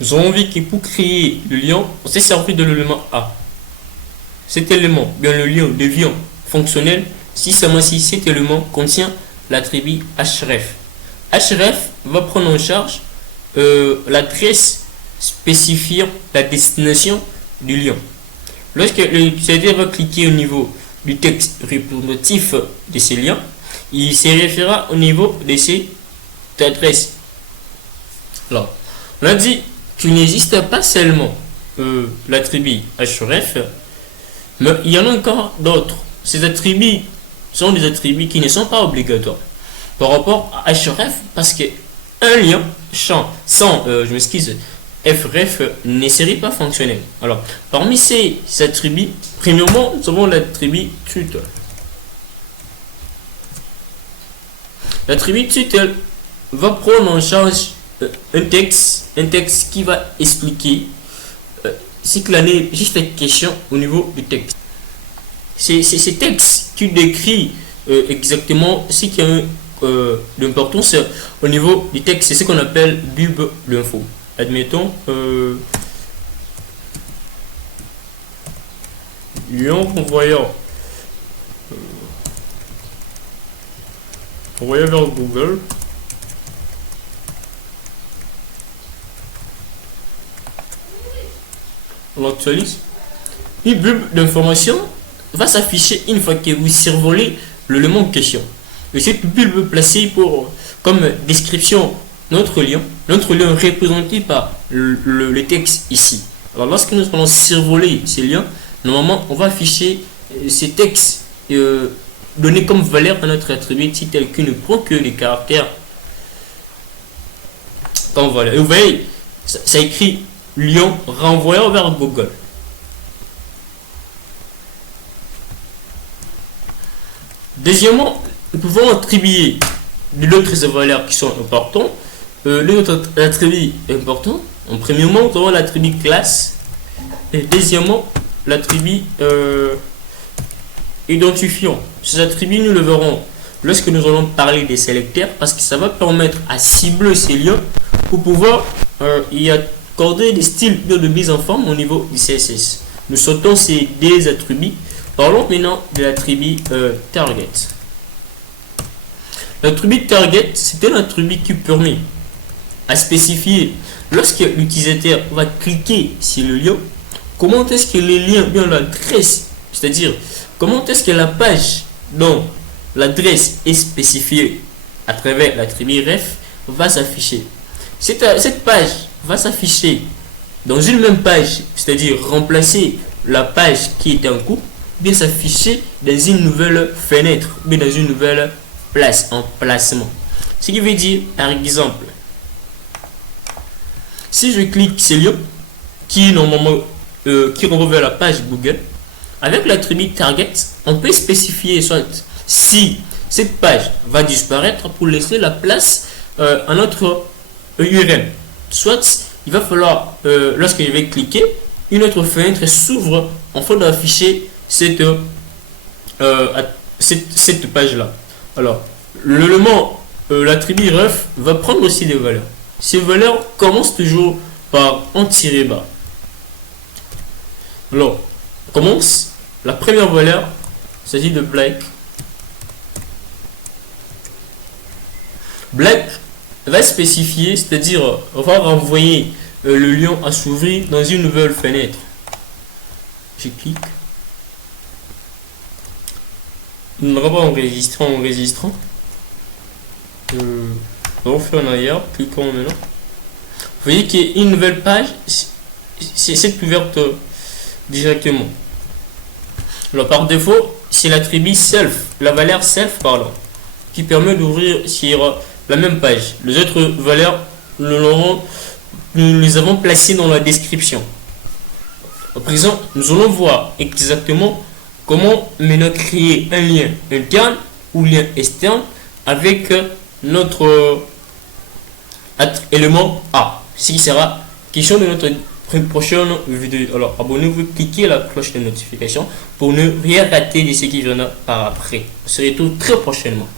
Nous avons vu que pour créer le lien, on s'est servi de l'élément A. Cet élément, bien le lien devient fonctionnel si seulement si cet élément contient l'attribut href. Href va prendre en charge l'adresse spécifiant la destination du lien. Lorsque l'utilisateur va cliquer au niveau du texte représentatif de ces liens, il se référera au niveau de cette adresse. Alors, on a dit qu'il n'existe pas seulement l'attribut href, mais il y en a encore d'autres. Ces attributs sont des attributs qui ne sont pas obligatoires par rapport à href, parce que un lien sans fref ne serait pas fonctionnel. Alors, parmi ces attributs, premièrement, nous avons l'attribut tutel. L'attribut tutel va prendre en charge un texte qui va expliquer ce qu'il en est juste question au niveau du texte. C'est ce texte qui décrit exactement ce qui a d'importance au niveau du texte. C'est ce qu'on appelle bub l'info. Admettons lien envoyant vers Google. On actualise. Une bulle d'information va s'afficher une fois que vous survolez l'élément en question. Et cette bulle peut placer comme description notre lien représenté par le texte ici. Alors lorsque nous allons survoler ces liens, normalement on va afficher ces textes donner comme valeur à notre attribut tel qu'il ne prend que les caractères comme valeur. Et vous voyez, ça écrit lien renvoyant vers Google. Deuxièmement, nous pouvons attribuer d'autres valeurs qui sont importantes. L'autre attribut important, en premièrement, nous avons l'attribut classe. Et deuxièmement, l'attribut identifiant. Ces attributs, nous le verrons lorsque nous allons parler des sélecteurs, parce que ça va permettre à cibler ces liens pour pouvoir y accorder des styles de mise en forme au niveau du CSS. Nous sautons ces deux attributs. Parlons maintenant de l'attribut target. L'attribut target, c'est un attribut qui permet à spécifier lorsque l'utilisateur va cliquer sur le lien, comment est-ce que le lien, bien l'adresse, c'est-à-dire comment est-ce que la page dont l'adresse est spécifiée à travers l'attribut ref va s'afficher. Cette page va s'afficher dans une même page, c'est-à-dire remplacer la page qui est en cours, bien s'afficher dans une nouvelle fenêtre, bien dans une nouvelle place, emplacement. Ce qui veut dire, par exemple, si je clique sur lien qui normalement qui renvoie vers la page Google, avec l'attribut target, on peut spécifier soit si cette page va disparaître pour laisser la place à notre URL, soit il va falloir lorsque je vais cliquer, une autre fenêtre s'ouvre afin d'afficher cette page là. Alors l'élément l'attribut ref va prendre aussi des valeurs. Ces valeurs commencent toujours par un tiré bas. Alors on commence, la première valeur il s'agit de black. Black va spécifier, c'est-à-dire on va renvoyer le lien à s'ouvrir dans une nouvelle fenêtre. Je clique. Il ne va pas enregistrant. On va faire en arrière, cliquons maintenant. Vous voyez qu'il y a une nouvelle page, c'est ouverte directement. Alors par défaut, c'est l'attribut self, la valeur self pardon, qui permet d'ouvrir sur la même page. Les autres valeurs, nous les avons placées dans la description. À présent, nous allons voir exactement comment maintenant créer un lien interne ou lien externe avec notre élément A. Ce qui sera question de notre prochaine vidéo. Alors abonnez-vous, cliquez la cloche de notification pour ne rien rater de ce qui viendra par après. On se retrouve très prochainement.